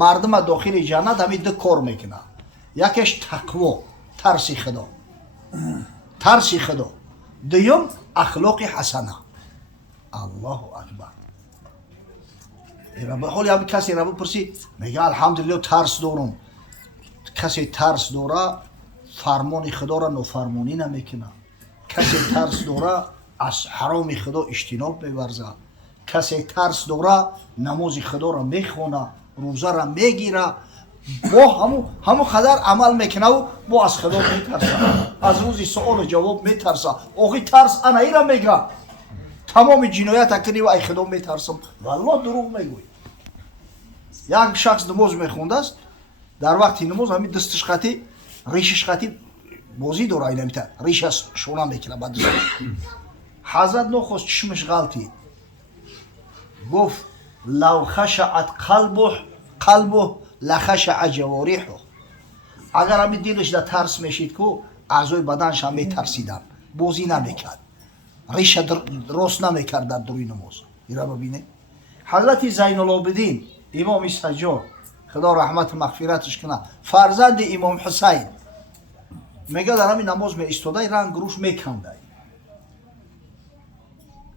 мардума дохили ҷаннат ҳами ду кор мекунад. Якеш тақво, тарси худо. Тарси худо. Дуюм ахлоқи ҳасана. Аллоҳу акбар. ҳоли ҳами касе ра бипурси, мега алҳамдулиллаҳ тарс дорам. Касе тарс дора, фармони худоро нофармонӣ намекунад. Касе тарс дора, аз ҳароми худо иҷтиноб меварзад. Касе тарс дора, намози худоро мехона, рӯзаро мегира, бо ҳамон қадар амал мекунаву бо аз худо метарса, аз рӯзи суолу ҷавоб метарса. Оғи тарс ана ира мега, тамоми ҷиноята куниву ай худо метарсам. Валлоҳ дурӯғ мегӯй. Як шахс намоз мехондааст, дар вақти намоз ҳами дастиш қати, ришаш қати бозӣ дора, инамита ришаш шона мекунад ба дасташ. ҳазрат нохост чишмаш ғалтид. گفت لو خشعت قلبه لخشع جوارحه. اگر همی دلش در ترس میشید که اعضای بدنش هم میترسیدن، بازی نمیکرد، ریش درست نمیکرد در دوی نماز. ایرا ببینه حضرت زین العابدین امام سجاد خدا رحمت و مغفرتش کنه، فرزند امام حسین، میگه در همین نماز می ایستاده رنگ روش میکنده،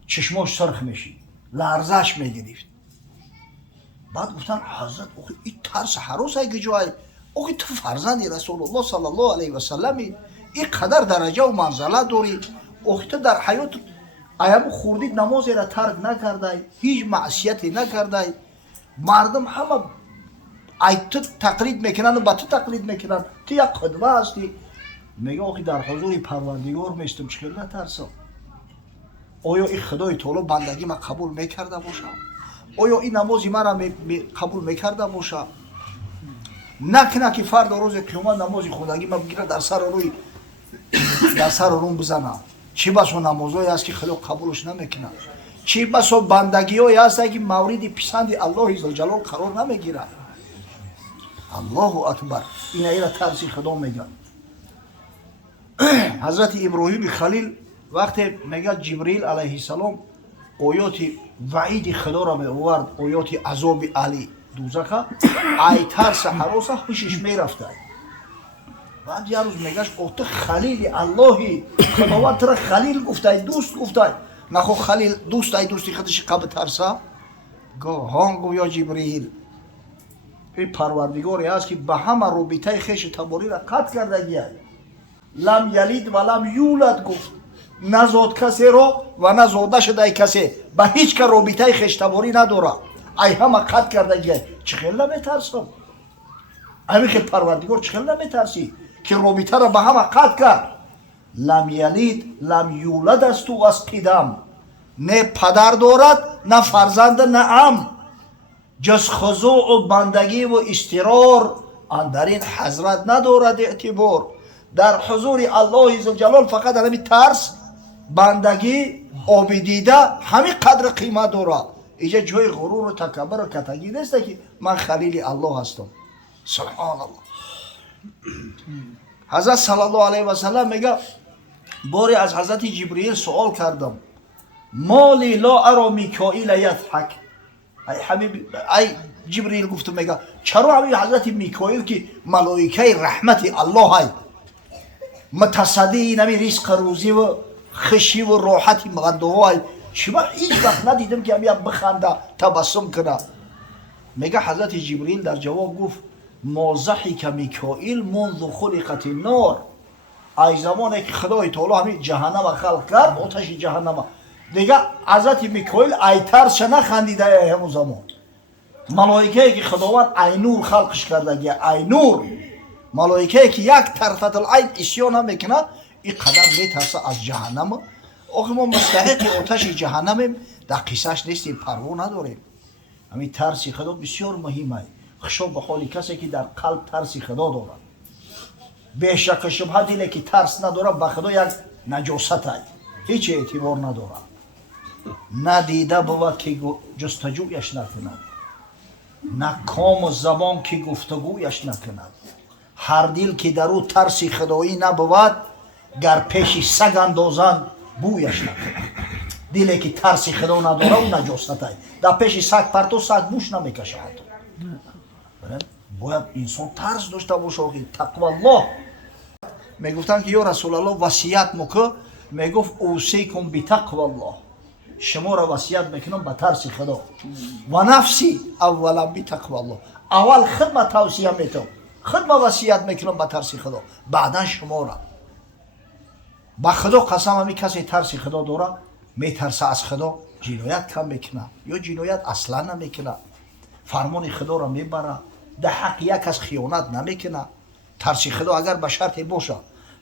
چشماش سرخ میشید، لرزش میگرفت. بعد گفتن حضرت این ترس هراس ای که جای تو فرزند رسول الله صلی الله علیه و سلم این قدر درجه و منزله داری، تو در حیات ایام خوردید نمازی را ترک نکرده، هیچ معصیتی نکرده، مردم همه ای تو تقلید میکنن و با تو تقلید میکنن، تو یک قدوه هستی. میگه در حضور پروردگار میستم چکل نترسم. آیا این خدای تعالی بندگی ما قبول میکرده باشه؟ آیا این نمازی مرا قبول میکرده باشه؟ نکنه که فرد روز قیامت نمازی خودگی ما بگیره در سر روم بزنه. چی بسا نمازهایی هست که خدا قبولش نمیکنه؟ چی بسا بندگی هایی هست که مورد پسند الله عزوجل قرار نمیگیره؟ الله اکبر. این ایره ترسی خدا میگن. حضرت ابراهیم خلیل وقتی میگه جبریل علیه السلام آیات وعید خدا را می آورد، آیات عذاب علی دوزخ، ای ترس هراس خوشش میرفته. بعد یه روز میگه تو خلیل اللهی، خداوند تو را خلیل گفته، دوست گفته، نخو خلیل دوست ای دوستی خودش قبل ترسه؟ گو یا جبریل، این پروردگاری هست که به همه رابطه خویش تباری را قطع کرده گیه. لم یلید و لم یولد گفت، نزاد کسی رو و نزاده شده کسی به هیچ که رابطه خشتباری نداره، ای همه قطع کرده گیه. چخیل نمیترسم؟ همین که پروردگار چخیل نمیترسی که رابطه را به همه قطع کرد؟ لم یلید لم یولد است و از قدم، نه پدر دارد نه فرزند نه عم، جز خضوع و بندگی و استقرار اندر این حضرت ندارد اعتبار. در حضور الله عزوجل فقط همین ترس، بندگی، آبیدیده همین قدر قیمت داره. اینجا جای غرور و تکبر و کتگی نیست که من خلیل الله هستم. سبحان الله. حضرت صلی الله علیه و سلم میگه باری از حضرت جبریل سوال کردم، مالی لا ارا میکائیل یضحک. ای حبیب، ای جبریل گفتم میگه چرا همین حضرت میکائیل که ملائکه رحمت الله های متصدی نمی رزق روزی و خشی و راحتی مغنده های، شما هیچ وقت ندیدم که همین بخنده تبسم کنه. میگه حضرت جبریل در جواب گفت ما ضحک میکائیل منذ خلقت النار. ای زمانی که خدای تعالی همین جهنم خلق کرد، آتش جهنم، دیگه حضرت میکائیل ای ترس نخندیده همون زمان. ملائکه که خداوند ای نور خلقش کرده، ای نور، ملائکه که یک طرفت العین اسیان هم میکنه، این قدر میترسه از جهنم. آخه ما مستحق آتش جهنمیم، در قصهش نیستیم، پروا نداریم. همین ترسی خدا بسیار مهمه. خشوع به حال کسی که در قلب ترسی خدا دارد. به شک شبهه دلی که ترس نداره به خدا یک نجاست های، هیچ اعتبار نداره. ندیده بود که جستجویش نکند، نه کام و زبان که گفتگویش نکند. هر دل که در او ترس خدایی نبود، گر پیش سگ اندازند بویش نکند. دلی که ترس خدا نداره او نجاست های، در پیش سگ پرتو سگ بوش نمیکشه. باید انسان ترس داشته باشه. تقوا الله میگفتن که یا رسول الله وصیت مکو، میگفت اوصیکم بتقوا الله، شما را وصیت میکنم به ترس خدا. و نفسی اولا بتقوا الله، اول خود توصیه میکنم، خود وصیت میکنم به ترس خدا، بعدا شما را. با خدا قسم، همی کسی ترس خدا داره میترسه از خدا، جنایت کم میکنه یا جنایت اصلا نمیکنه، فرمان خدا را میبره، در حق یک از خیانت نمیکنه. ترس خدا اگر به شرط باشه،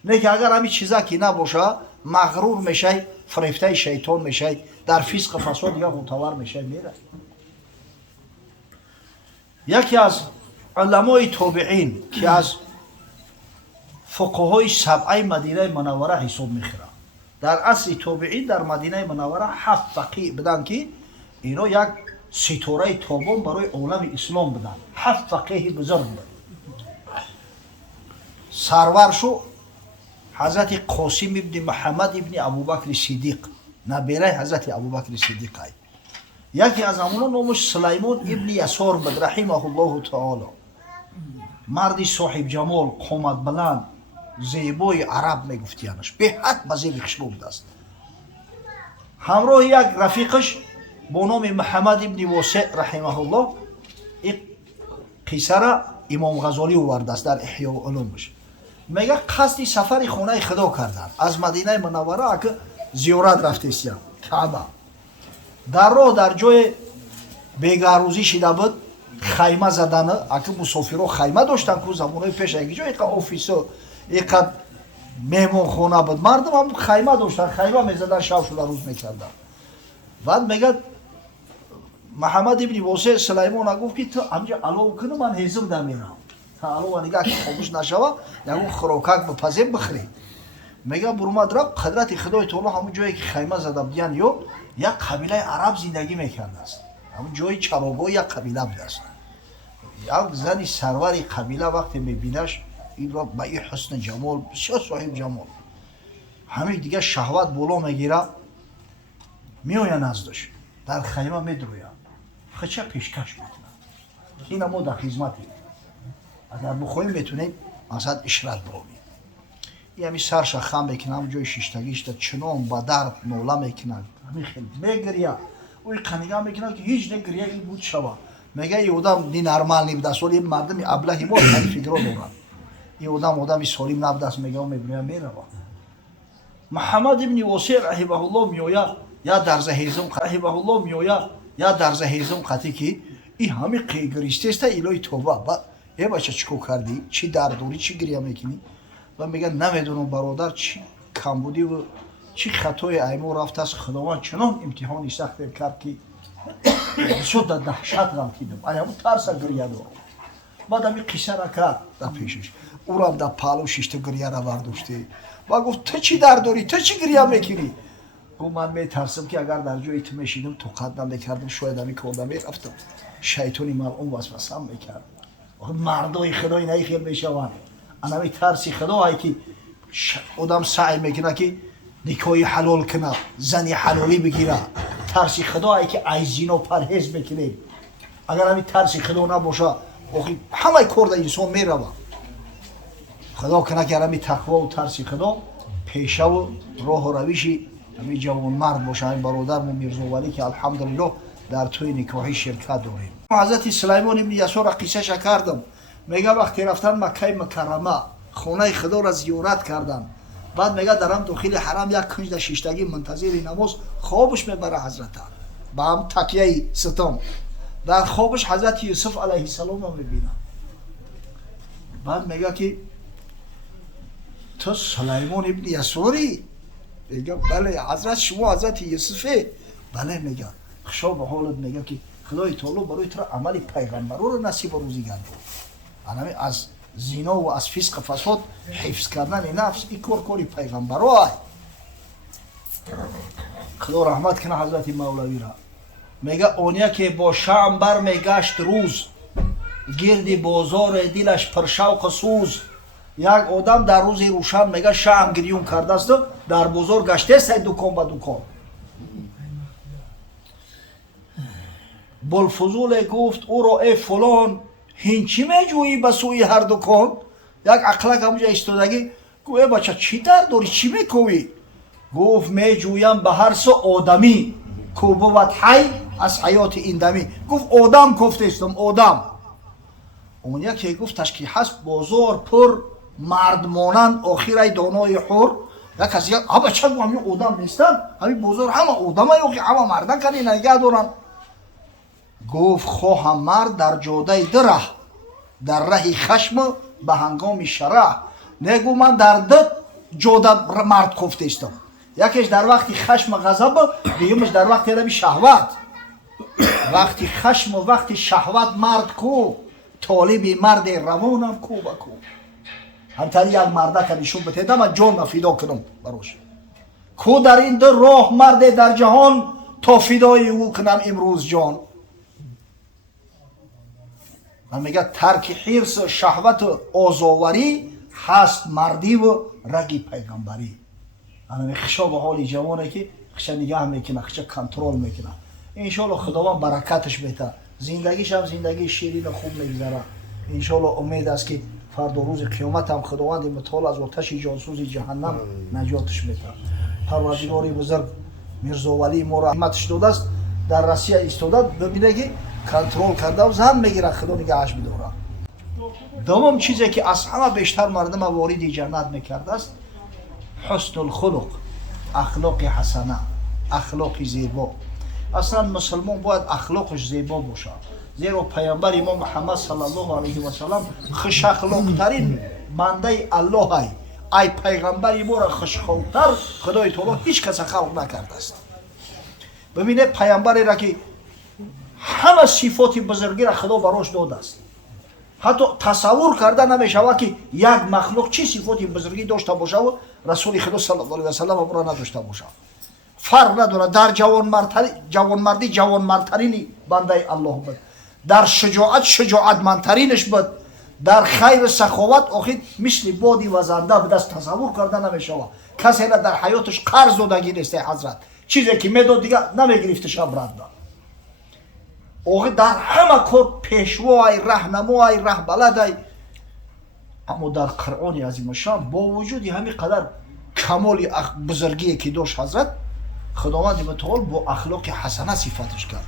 نه که اگر همین چیزا که نباشه مغرور میشه، فریفته شیطان میشه، در فسق و فساد یا متور میشه میره. یکی از علمای تابعین که از فقهای سبعه مدینه منوره حساب میخوره، در اصل تابعین در مدینه منوره 7 فقیه بدن که اینا یک ستاره تابان برای عالم اسلام بدن. 7 فقیه بزرگ بدن. سرورشو حضرت قاسم ابن محمد ابن ابوبکر صدیق، نبیره حضرت ابوبکر صدیق ای. یکی از همونا نامش سلیمان ابن یسار بود رحمه الله تعالی، مردی صاحب جمال، قامت بلند، زیبای عرب میگفتیانش، به حد بزیر خشبو بوده است. همراه یک رفیقش با نام محمد ابن واسع رحمه الله، این قصه را امام غزالی آورده است در احیاء علومش. میگه قصد سفر خانه خدا کردن، از مدینه منوره که زیارت رفتیستیم کعبه. در راه در جای بیگاروزی شده بود، خیمه زدن، اگه مسافرها خیمه داشتن که زمانهای پیش یک جای آفیس و یک مهمان خانه بود، مردم هم خیمه داشتن، خیمه میزدن، شب شده روز میکردن. بعد میگه محمد ابن واسع سلیمان گفت که تو همجا علاو کنه، من هیزم دمیرم تا علاو نگاه که خاموش نشوه، یکو خوراکک بپزیم بخری. میگه برمد رفت، قدرت خدای تعالی همون جایی که خیمه زده بودن یا یک قبیله عرب زندگی میکرده است، همون جای چراگاه یک قبیله بوده است. یک زنی سروری قبیله وقتی میبینش این را با این حسن جمال، بسیار صاحب جمال، همین دیگه شهوت بالا میگیره، میآید نزدش، در خیمه میدروید، خچه پیشکش میکنه، این ما در خدمتی، اگر بخواهیم میتونیم مثلا اشرت برویم. این همی سرش خم میکنه، همون جای شیشتگیش در چنان با درد نوله میکنه، همین خیلی میگریه، اوی قنیگه میکنه که هیچ نگریه این بود شوه. میگه این آدم نی نرمال نی بوده است، ولی مردم ابلهی ما این فکر رو دارن، این آدم سالم نبوده است. میگه میبینه میره. محمد ابن واسع رحمه الله میآید یا درز هیزم رحمه الله میآید یا درز هیزم قطعی که این همه قیگریسته است الهی توبه. بعد ای بچه چیکار کردی؟ چی درد داری؟ چی گریه میکنی؟ و میگه نمیدونم برادر چی کمبودی و چی خطای ایمو رفته است، خداوند چنان امتحانی سخت کرد که بسیار در دهشت غلطیدم، ایمو ترس گریه دارم. بعد همی قصه را کرد در پیشش، او را در پالو شیشت گریه را برداشته و گفت تو چی درد داری؟ تو چی گریه میکنی؟ گفت من میترسم که اگر در جای تو میشیدم تو قدم میکردم، شاید همی کردم میرفتم، شیطانی ملعون وسوسه میکرد. مردای خدای نه خیل میشوند، انا می ترسی خدایی که آدم سعی میکنه که نکاح حلال کنه، زنی حلالی بگیره، ترسی خدایی که از زنا پرهیز میکنه. اگر همی ترسی خدا نباشه همه کار در انسان میره. خدا کنه که همی تقوا و ترسی خدا پیشه و راه و روشی همی جوان مرد باشه. این برادرمون میرزا ولی که الحمدلله در توی نکاحی شرکت داریم. حضرت سلیمان ابن یسار قصه شا کردم، میگه وقتی رفتن مکه مکرمه خانه خدا را زیارت کردن، بعد میگه درم داخل حرم یک کنج در شیشتگی منتظر نماز خوابش میبره حضرت، با هم تکیه ستم در خوابش حضرت یوسف علیه السلام رو میبینه. بعد میگه که تو سلیمان ابن یساری؟ میگه بله حضرت شما حضرت یوسفه؟ بله. میگه خشا به حالت، میگه که خدای تعالی برای تو عمل پیغمبر رو نصیب روزی گردید، از زنا و از فسق و فساد حفظ کردن نفس، این کاری پیغمبر رو های. خدا رحمت کنه حضرت مولوی را. میگه اونیا که با شام بر میگشت روز، گرد بازار دلش پر شوق و سوز. یک آدم در روز روشن میگه شام گریون کرده است، در بازار گشته است دکان به دکان. بوالفضول گفت او را ای فلان هین چی میجویی به سوی هر دکان؟ یک اقلک همونجا ایستادگی گوه بچه چی در داری چی میکوی؟ گفت میجویم به هر سو آدمی کو بود حی از حیات این دمی. گفت آدم گفته استم آدم. اون یکی گفتش که هست بازار پر مرد مانند آخر ای دانای حر. یک کسی یک بچه گو همین آدم نیستن، همین بازار همه آدم های همه مردن کنی نگه دارن. گفت خواهم مرد در جاده دره در ره خشم به هنگام شرح. نگو من در ده جاده مرد کفته استم، یکیش در وقتی خشم غضب، دیگه‌ش در وقتی رمی شهوت. وقتی خشم و وقتی شهوت مرد کو، طالب مرد روانم کو با کو. همتری یک مرده که نشون بتیدم من جان فدا کنم براش. کو در این دو راه مرد در جهان تا فدای او کنم امروز جان. من میگه ترک حرص شهوت و آزاوری هست مردی و رگی پیغمبری. انا خشا به حال جوانه که خشا نگاه میکنه، خشا کنترل میکنه. انشالله خداوند برکتش بده، زندگیش هم زندگی شیرین و خوب میگذره. انشالله امید است که فردا روز قیامت هم خداوند متعال از آتش جاسوس جهنم نجاتش بده. پروردگار بزرگ میرزا ولی ما را رحمتش داده است، در روسیه ایستاده ببینه که کنترل کرده و زن میگیره، خدا نگهش بداره. دوم چیزی که از همه بیشتر مردم وارد جنت میکرده است حسن الخلق، اخلاق حسنه، اخلاق زیبا. اصلا مسلمان باید اخلاقش زیبا باشه، زیرا پیامبر امام محمد صلی الله علیه و سلم خوش اخلاق ترین بنده الله ای. ای پیغمبر ما را خوش اخلاق‌تر خدای تعالی هیچ کس خلق نکرده است. ببینه پیامبری را که همه صفات بزرگی را خدا براش داده است، حتی تصور کرده نمیشود که یک مخلوق چی صفات بزرگی داشته باشه و رسول خدا صلی الله علیه و سلم او را نداشته باشه. فرق نداره، در جوانمردی بنده الله بود، در شجاعت منترینش بود، در خیر سخاوت آخر مثل بادی وزنده به دست تصور کرده نمیشود. کسی را در حیاتش قرض دادگی نیست حضرت، چیزی که میداد دیگه نمیگرفت شب رد. آخر در همه کار پیشوای راهنمای رهبلدای. اما در قرآن عظیم شان با وجود همین قدر کمال بزرگی که داشت حضرت، خداوند متعال با اخلاق حسنه صفتش کرد.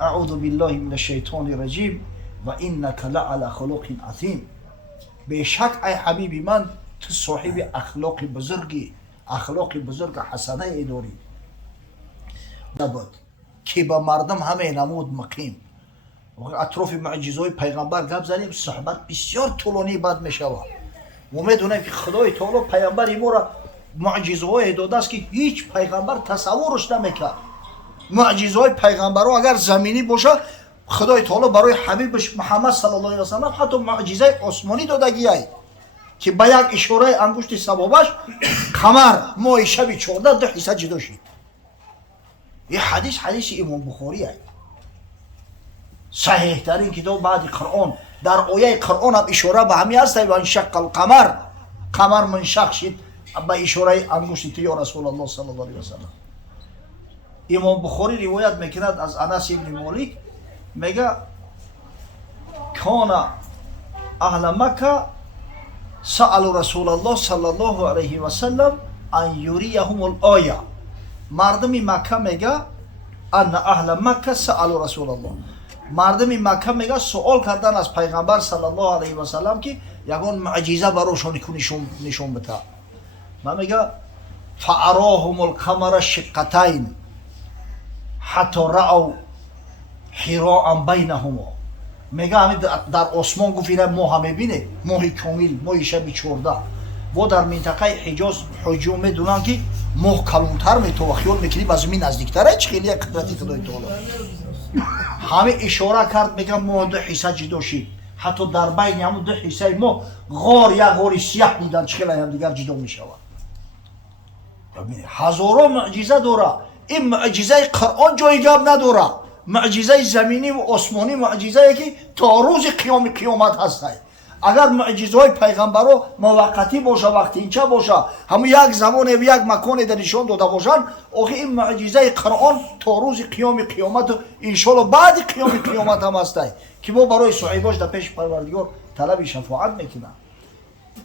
اعوذ بالله من الشیطان الرجیم و انک لعلی خلق عظیم. بیشک ای حبیبی من تو صاحب اخلاق بزرگی، اخلاق بزرگ حسنه ای داری. نبود که با مردم همه نمود مقیم. اطراف معجزهای پیغمبر گپ زنیم، صحبت بسیار طولانی بد میشود. و میدونیم که خدای تعالی پیغمبر ما را معجزه‌های داده است که هیچ پیغمبر تصورش نمیکرد. معجزه‌های پیغمبرها اگر زمینی باشه، خدای تعالی برای حبیبش محمد صلی الله علیه و سلم حتی معجزه آسمانی دادگیه که با یک اشاره انگشت سبابش قمر ماه شب 14 دو حصه جدا شد. این حدیث امام بخاری است، صحیح ترین کتاب بعد قرآن. در آیه قرآن هم اشاره به همین است و انشق القمر، قمر منشق شد به اشاره انگشت یا رسول الله صلی الله علیه و سلم. امام بخاری روایت میکند از انس ابن مالک، میگه کان اهل مکه سأل رسول الله صلی الله علیه و سلم ان یریهم الآیه. مردم مکه میگه ان اهل مکه سأل رسول الله، مردم مکه میگه سوال کردن از پیغمبر صلی الله علیه و سلم که یگان معجزه براشون نشون بده. من میگه فاراهم القمر شقتین حتی رأوا حراء بینهما. میگه همین در آسمان گفت اینه ماه هم میبینه، ماه کامل، ماه شب 14. و در منطقه حجاز حجوم میدونن که ماه کلونتر میتو و خیال میکنی به زمین نزدیکتره. چه خیلی قدرتی خدای تعالی. همه اشاره کرد میگه ماه دو حصه جدا شد، حتی در بین همون دو حصه ماه غار یا غار سیاه دیدن، چه خیلی هم دیگر جدا میشود. هزاران معجزه داره. این معجزه قرآن جای گپ نداره، معجزه زمینی و آسمانی، معجزه که تا روز قیامت هست. اگر معجزه‌های پیغمبرا موقتی باشه وقتی اینجا باشه همون یک زمان و یک مکان در نشان داده باشن آخه این معجزه قرآن تا روز قیامت و انشالله بعد قیامت هم هسته که ما برای صحیباش در پیش پروردگار طلب شفاعت میکنم.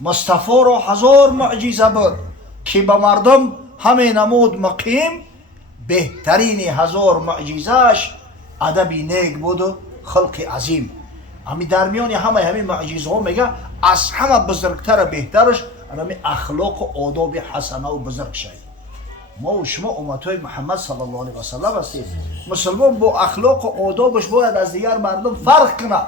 مصطفی را هزار معجزه بود که به مردم همه نمود مقیم، بهترین هزار معجزهش ادب نیک بود و خلق عظیم. همین در میان همین معجزه ها میگه از همه بزرگتر و بهترش همین اخلاق و آداب حسنه و بزرگ شد. ما و شما امتای محمد صلی الله علیه و سلم هستیم. مسلمان با اخلاق و آدابش باید از دیگر مردم فرق کنه.